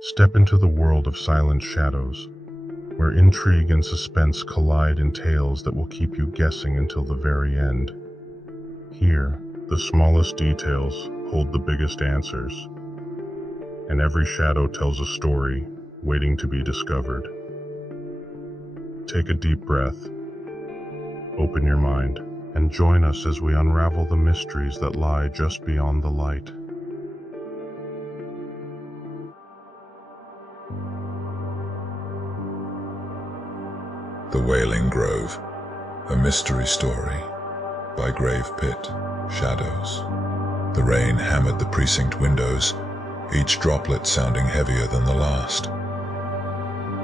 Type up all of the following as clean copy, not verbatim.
Step into the world of silent shadows, where intrigue and suspense collide in tales that will keep you guessing until the very end. Here, the smallest details hold the biggest answers, and every shadow tells a story waiting to be discovered. Take a deep breath, open your mind, and join us as we unravel the mysteries that lie just beyond the light. The Wailing Grove, a mystery story by Grave Pit Shadows. The rain hammered the precinct windows, each droplet sounding heavier than the last.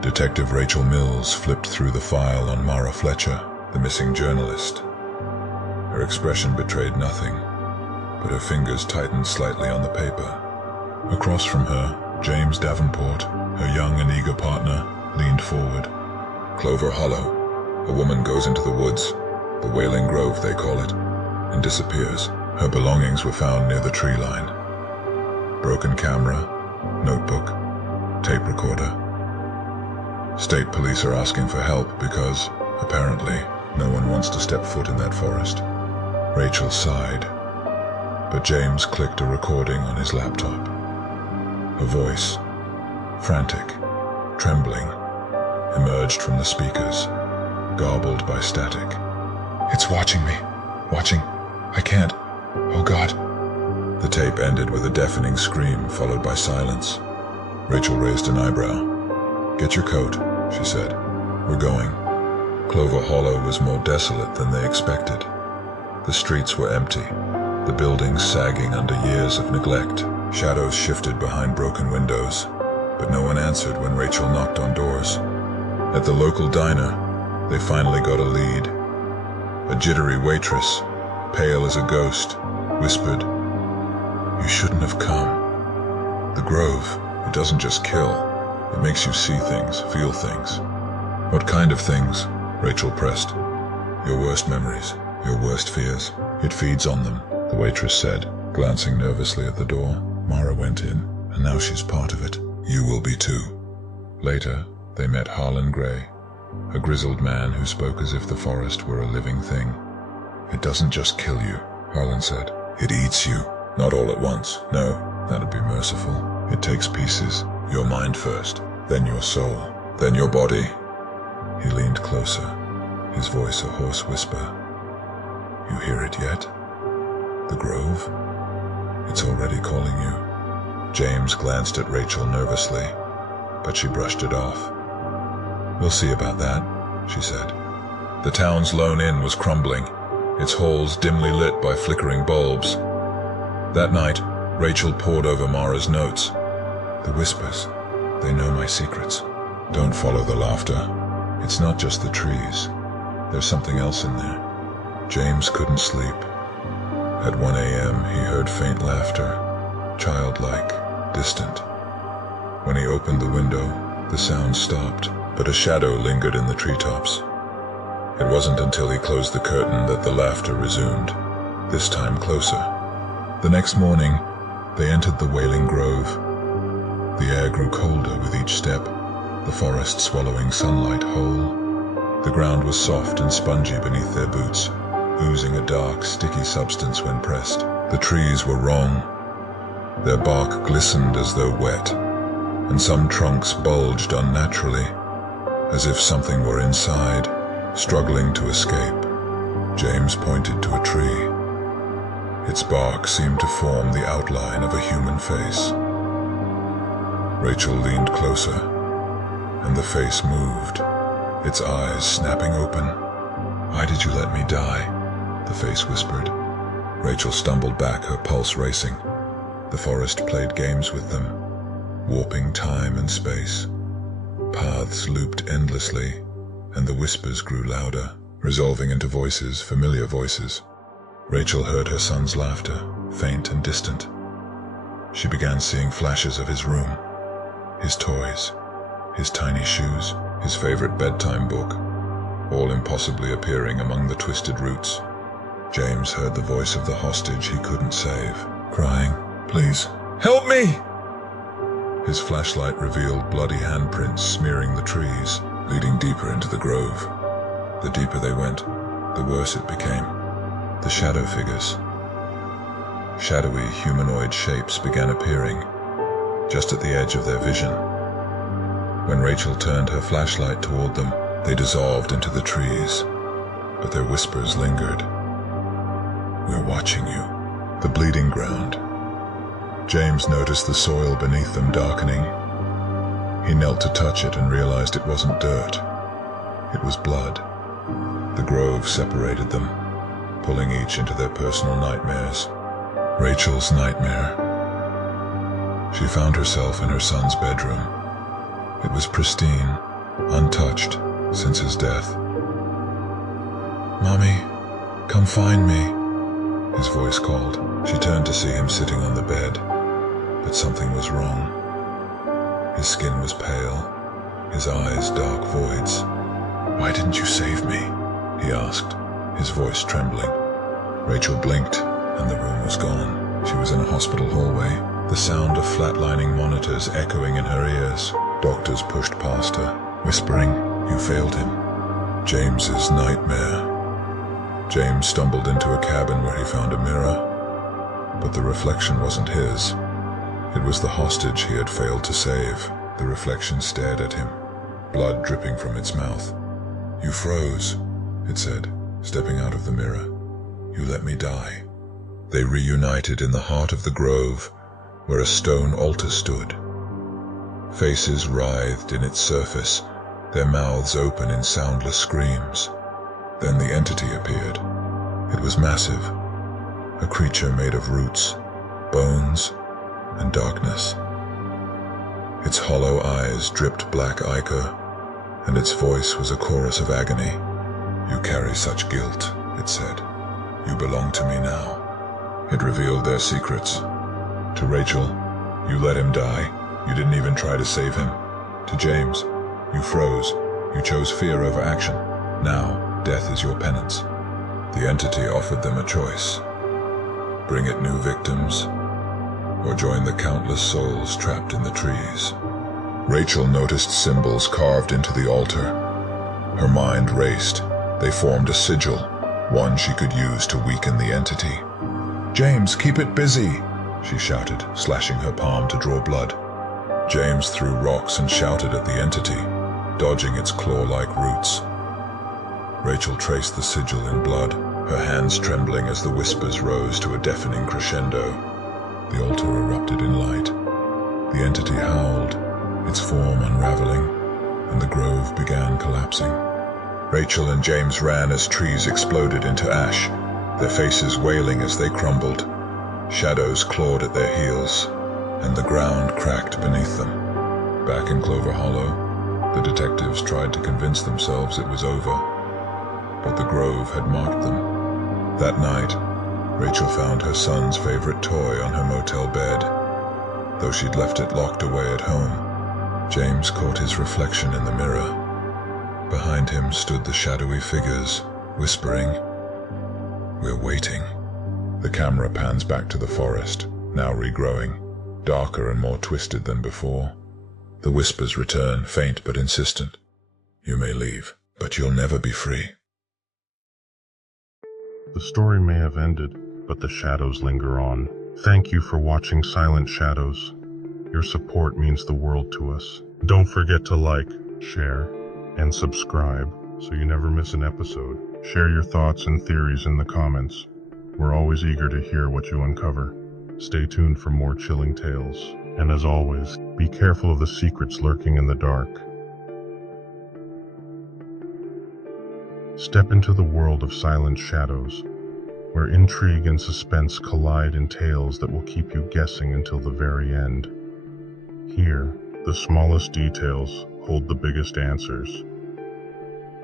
Detective Rachel Mills flipped through the file on Mara Fletcher, the missing journalist. Her expression betrayed nothing, but her fingers tightened slightly on the paper. Across from her, James Davenport, her young and eager partner, leaned forward. Clover Hollow. A woman goes into the woods, the Wailing Grove they call it, and disappears. Her belongings were found near the tree line. Broken camera, notebook, tape recorder. State police are asking for help because, apparently, no one wants to step foot in that forest. Rachel sighed, but James clicked a recording on his laptop. A voice, frantic, trembling, emerged from the speakers, garbled by static. "It's watching me. Watching. I can't. Oh God." The tape ended with a deafening scream, followed by silence. Rachel raised an eyebrow. "Get your coat," she said. "We're going." Clover Hollow was more desolate than they expected. The streets were empty, the buildings sagging under years of neglect. Shadows shifted behind broken windows, but no one answered when Rachel knocked on doors. At the local diner, they finally got a lead. A jittery waitress, pale as a ghost, whispered, "You shouldn't have come. The Grove, it doesn't just kill. It makes you see things, feel things." "What kind of things?" Rachel pressed. "Your worst memories, your worst fears. It feeds on them," the waitress said, glancing nervously at the door. Mara went in, and now she's part of it. You will be too. Later, they met Harlan Gray, a grizzled man who spoke as if the forest were a living thing. "It doesn't just kill you," Harlan said. "It eats you. Not all at once. No, that'd be merciful. It takes pieces. Your mind first, then your soul, then your body." He leaned closer, his voice a hoarse whisper. "You hear it yet? The Grove? It's already calling you." James glanced at Rachel nervously, but she brushed it off. "We'll see about that," she said. The town's lone inn was crumbling, its halls dimly lit by flickering bulbs. That night, Rachel pored over Mara's notes. "The whispers, they know my secrets. Don't follow the laughter. It's not just the trees. There's something else in there." James couldn't sleep. At 1 a.m. he heard faint laughter, childlike, distant. When he opened the window, the sound stopped, but a shadow lingered in the treetops. It wasn't until he closed the curtain that the laughter resumed, this time closer. The next morning, they entered the Wailing Grove. The air grew colder with each step, the forest swallowing sunlight whole. The ground was soft and spongy beneath their boots, oozing a dark, sticky substance when pressed. The trees were wrong. Their bark glistened as though wet, and some trunks bulged unnaturally, as if something were inside, struggling to escape. James pointed to a tree. Its bark seemed to form the outline of a human face. Rachel leaned closer, and the face moved, its eyes snapping open. "Why did you let me die?" the face whispered. Rachel stumbled back, her pulse racing. The forest played games with them, warping time and space. Paths looped endlessly, and the whispers grew louder, resolving into voices, familiar voices. Rachel heard her son's laughter, faint and distant. She began seeing flashes of his room, his toys, his tiny shoes, his favorite bedtime book, all impossibly appearing among the twisted roots. James heard the voice of the hostage he couldn't save, crying, "Please, help me!" His flashlight revealed bloody handprints smearing the trees, leading deeper into the grove. The deeper they went, the worse it became. The shadow figures. Shadowy humanoid shapes began appearing, just at the edge of their vision. When Rachel turned her flashlight toward them, they dissolved into the trees, but their whispers lingered. "We're watching you." The bleeding ground. James noticed the soil beneath them darkening. He knelt to touch it and realized it wasn't dirt. It was blood. The grove separated them, pulling each into their personal nightmares. Rachel's nightmare. She found herself in her son's bedroom. It was pristine, untouched since his death. "Mommy, come find me," his voice called. She turned to see him sitting on the bed, but something was wrong. His skin was pale, his eyes dark voids. "Why didn't you save me?" he asked, his voice trembling. Rachel blinked, and the room was gone. She was in a hospital hallway, the sound of flatlining monitors echoing in her ears. Doctors pushed past her, whispering, "You failed him." James's nightmare. James stumbled into a cabin where he found a mirror, but the reflection wasn't his. It was the hostage he had failed to save. The reflection stared at him, blood dripping from its mouth. "You froze," it said, stepping out of the mirror. "You let me die." They reunited in the heart of the grove, where a stone altar stood. Faces writhed in its surface, their mouths open in soundless screams. Then the entity appeared. It was massive, a creature made of roots, bones, and darkness. Its hollow eyes dripped black ichor, and its voice was a chorus of agony. "You carry such guilt," it said. "You belong to me now." It revealed their secrets. To Rachel, "You let him die. You didn't even try to save him." To James, "You froze. You chose fear over action. Now, death is your penance." The entity offered them a choice. Bring it new victims, or join the countless souls trapped in the trees. Rachel noticed symbols carved into the altar. Her mind raced. They formed a sigil, one she could use to weaken the entity. "James, keep it busy," she shouted, slashing her palm to draw blood. James threw rocks and shouted at the entity, dodging its claw-like roots. Rachel traced the sigil in blood, her hands trembling as the whispers rose to a deafening crescendo. The altar erupted in light. The entity howled, its form unraveling, and the grove began collapsing. Rachel and James ran as trees exploded into ash, their faces wailing as they crumbled. Shadows clawed at their heels, and the ground cracked beneath them. Back in Clover Hollow, the detectives tried to convince themselves it was over, but the grove had marked them. That night, Rachel found her son's favorite toy on her motel bed, though she'd left it locked away at home. James caught his reflection in the mirror. Behind him stood the shadowy figures, whispering, "We're waiting." The camera pans back to the forest, now regrowing, darker and more twisted than before. The whispers return, faint but insistent. "You may leave, but you'll never be free." The story may have ended, but the shadows linger on. Thank you for watching Silent Shadows. Your support means the world to us. Don't forget to like, share, and subscribe so you never miss an episode. Share your thoughts and theories in the comments. We're always eager to hear what you uncover. Stay tuned for more chilling tales. And as always, be careful of the secrets lurking in the dark. Step into the world of Silent Shadows, where intrigue and suspense collide in tales that will keep you guessing until the very end. Here, the smallest details hold the biggest answers,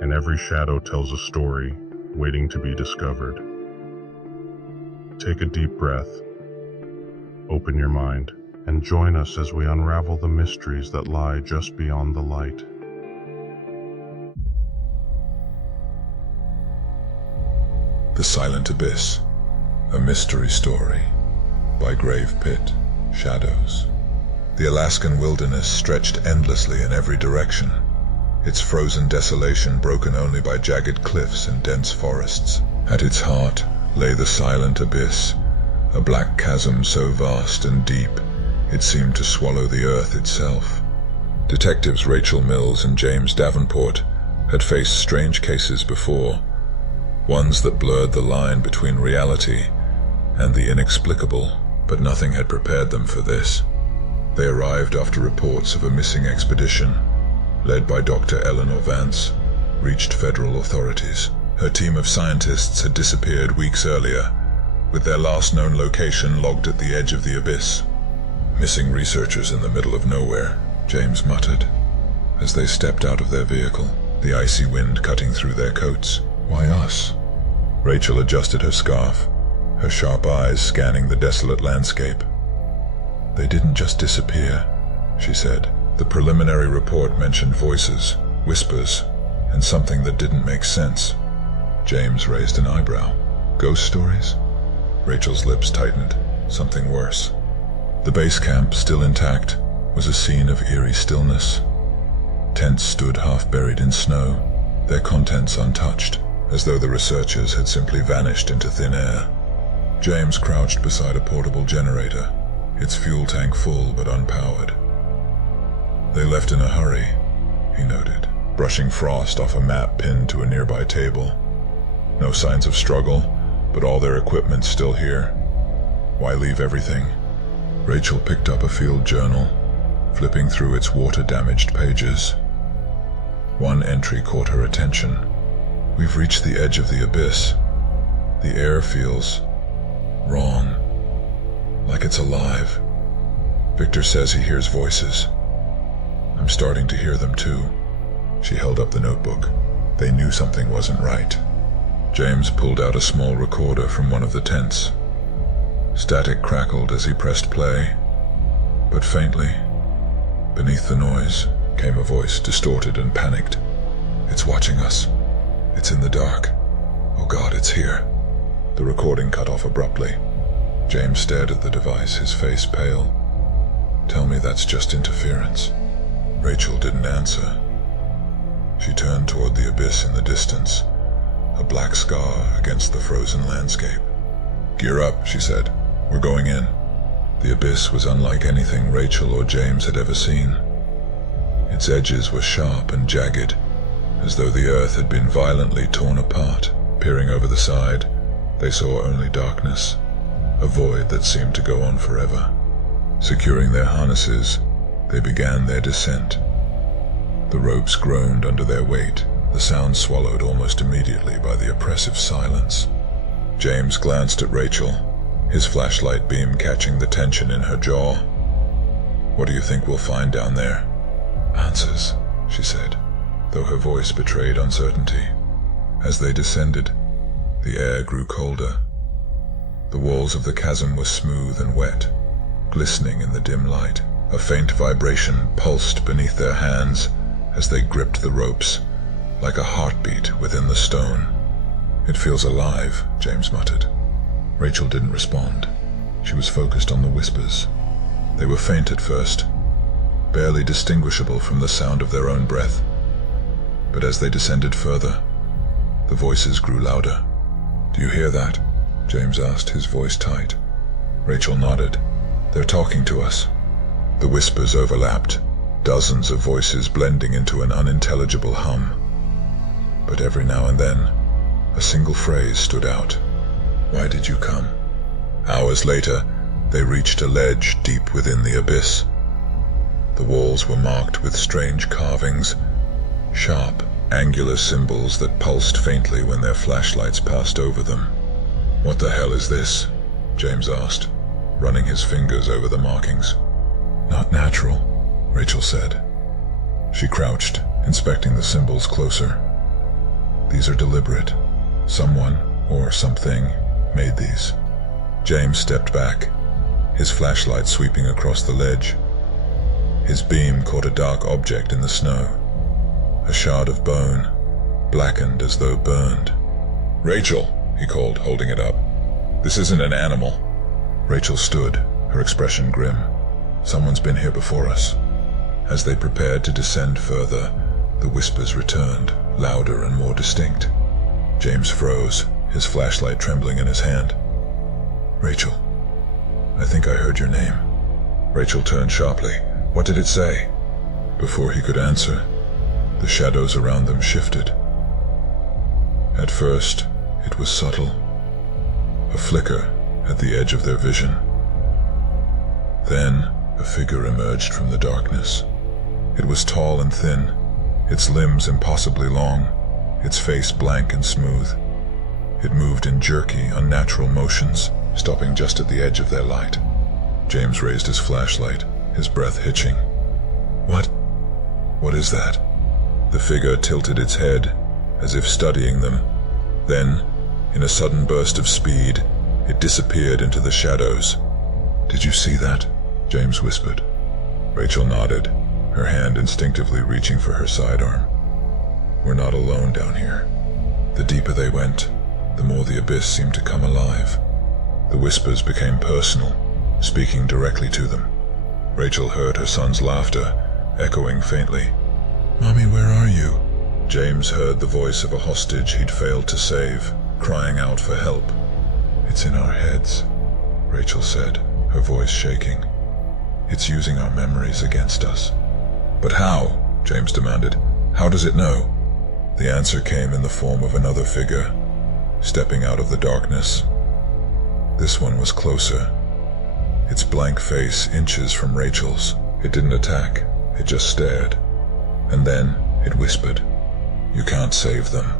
and every shadow tells a story waiting to be discovered. Take a deep breath, open your mind, and join us as we unravel the mysteries that lie just beyond the light. The Silent Abyss, a mystery story by Grave Pit Shadows. The Alaskan wilderness stretched endlessly in every direction, its frozen desolation broken only by jagged cliffs and dense forests. At its heart lay the silent abyss, a black chasm so vast and deep it seemed to swallow the earth itself. Detectives Rachel Mills and James Davenport had faced strange cases before, ones that blurred the line between reality and the inexplicable, but nothing had prepared them for this. They arrived after reports of a missing expedition, led by Dr. Eleanor Vance, reached federal authorities. Her team of scientists had disappeared weeks earlier, with their last known location logged at the edge of the abyss. Missing researchers in the middle of nowhere, James muttered, as they stepped out of their vehicle, the icy wind cutting through their coats. Why us? Rachel adjusted her scarf, her sharp eyes scanning the desolate landscape. They didn't just disappear, she said. The preliminary report mentioned voices, whispers, and something that didn't make sense. James raised an eyebrow. Ghost stories? Rachel's lips tightened. Something worse. The base camp, still intact, was a scene of eerie stillness. Tents stood half buried in snow, their contents untouched, as though the researchers had simply vanished into thin air. James crouched beside a portable generator, its fuel tank full but unpowered. They left in a hurry, he noted, brushing frost off a map pinned to a nearby table. No signs of struggle, but all their equipment still here. Why leave everything? Rachel picked up a field journal, flipping through its water-damaged pages. One entry caught her attention. We've reached the edge of the abyss. The air feels wrong, like it's alive. Victor says he hears voices. I'm starting to hear them too. She held up the notebook. They knew something wasn't right. James pulled out a small recorder from one of the tents. Static crackled as he pressed play, but faintly, beneath the noise, came a voice, distorted and panicked. It's watching us. It's in the dark. Oh God, it's here. The recording cut off abruptly. James stared at the device, his face pale. Tell me that's just interference. Rachel didn't answer. She turned toward the abyss in the distance, a black scar against the frozen landscape. Gear up, she said. We're going in. The abyss was unlike anything Rachel or James had ever seen. Its edges were sharp and jagged, as though the earth had been violently torn apart. Peering over the side, they saw only darkness, a void that seemed to go on forever. Securing their harnesses, they began their descent. The ropes groaned under their weight, the sound swallowed almost immediately by the oppressive silence. James glanced at Rachel, his flashlight beam catching the tension in her jaw. What do you think we'll find down there? Answers, she said, though her voice betrayed uncertainty. As they descended, the air grew colder. The walls of the chasm were smooth and wet, glistening in the dim light. A faint vibration pulsed beneath their hands as they gripped the ropes, like a heartbeat within the stone. It feels alive, James muttered. Rachel didn't respond. She was focused on the whispers. They were faint at first, barely distinguishable from the sound of their own breath. But as they descended further, the voices grew louder. Do you hear that? James asked, his voice tight. Rachel nodded. They're talking to us. The whispers overlapped, dozens of voices blending into an unintelligible hum. But every now and then, a single phrase stood out. Why did you come? Hours later, they reached a ledge deep within the abyss. The walls were marked with strange carvings, sharp, angular symbols that pulsed faintly when their flashlights passed over them. What the hell is this? James asked, running his fingers over the markings. Not natural, Rachel said. She crouched, inspecting the symbols closer. These are deliberate. Someone, or something, made these. James stepped back, his flashlight sweeping across the ledge. His beam caught a dark object in the snow, a shard of bone, blackened as though burned. Rachel, he called, holding it up. This isn't an animal. Rachel stood, her expression grim. Someone's been here before us. As they prepared to descend further, the whispers returned, louder and more distinct. James froze, his flashlight trembling in his hand. Rachel, I think I heard your name. Rachel turned sharply. What did it say? Before he could answer, the shadows around them shifted. At first, it was subtle, a flicker at the edge of their vision. Then, a figure emerged from the darkness. It was tall and thin, its limbs impossibly long, its face blank and smooth. It moved in jerky, unnatural motions, stopping just at the edge of their light. James raised his flashlight, his breath hitching. What is that? The figure tilted its head, as if studying them. Then, in a sudden burst of speed, it disappeared into the shadows. Did you see that? James whispered. Rachel nodded, her hand instinctively reaching for her sidearm. We're not alone down here. The deeper they went, the more the abyss seemed to come alive. The whispers became personal, speaking directly to them. Rachel heard her son's laughter, echoing faintly. Mommy, where are you? James heard the voice of a hostage he'd failed to save, crying out for help. It's in our heads, Rachel said, her voice shaking. It's using our memories against us. But how? James demanded. How does it know? The answer came in the form of another figure, stepping out of the darkness. This one was closer, its blank face inches from Rachel's. It didn't attack, it just stared. And then it whispered, You can't save them.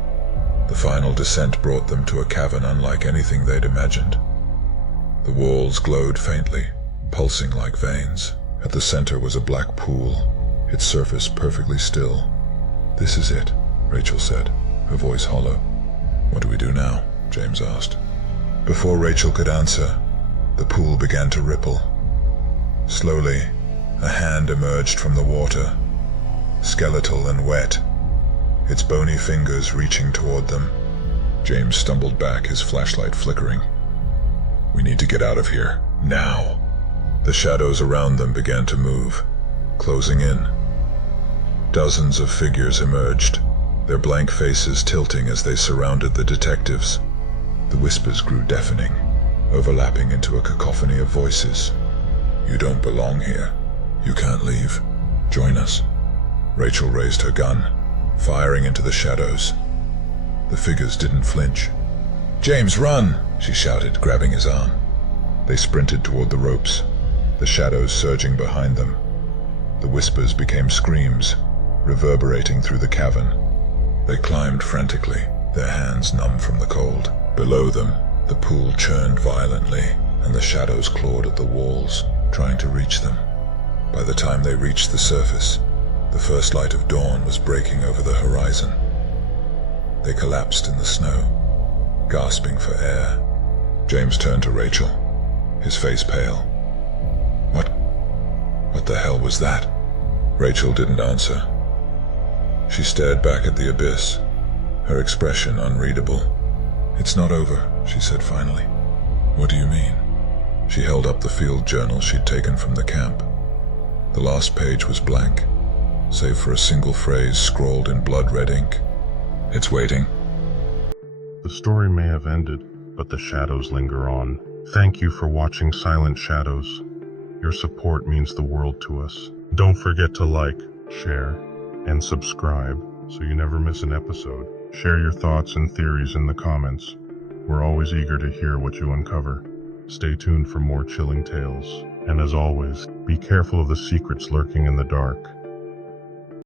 The final descent brought them to a cavern unlike anything they'd imagined. The walls glowed faintly, pulsing like veins. At the center was a black pool, its surface perfectly still. This is it, Rachel said, her voice hollow. What do we do now? James asked. Before Rachel could answer, the pool began to ripple. Slowly, a hand emerged from the water, skeletal and wet, its bony fingers reaching toward them. James stumbled back, his flashlight flickering. We need to get out of here, now. The shadows around them began to move, closing in. Dozens of figures emerged, their blank faces tilting as they surrounded the detectives. The whispers grew deafening, overlapping into a cacophony of voices. You don't belong here. You can't leave. Join us. Rachel raised her gun, firing into the shadows. The figures didn't flinch. James, run! She shouted, grabbing his arm. They sprinted toward the ropes, the shadows surging behind them. The whispers became screams, reverberating through the cavern. They climbed frantically, their hands numb from the cold. Below them, the pool churned violently, and the shadows clawed at the walls, trying to reach them. By the time they reached the surface, the first light of dawn was breaking over the horizon. They collapsed in the snow, gasping for air. James turned to Rachel, his face pale. What the hell was that? Rachel didn't answer. She stared back at the abyss, her expression unreadable. It's not over, she said finally. What do you mean? She held up the field journal she'd taken from the camp. The last page was blank, save for a single phrase scrawled in blood-red ink. It's waiting. The story may have ended, but the shadows linger on. Thank you for watching Silent Shadows. Your support means the world to us. Don't forget to like, share, and subscribe so you never miss an episode. Share your thoughts and theories in the comments. We're always eager to hear what you uncover. Stay tuned for more chilling tales. And as always, be careful of the secrets lurking in the dark.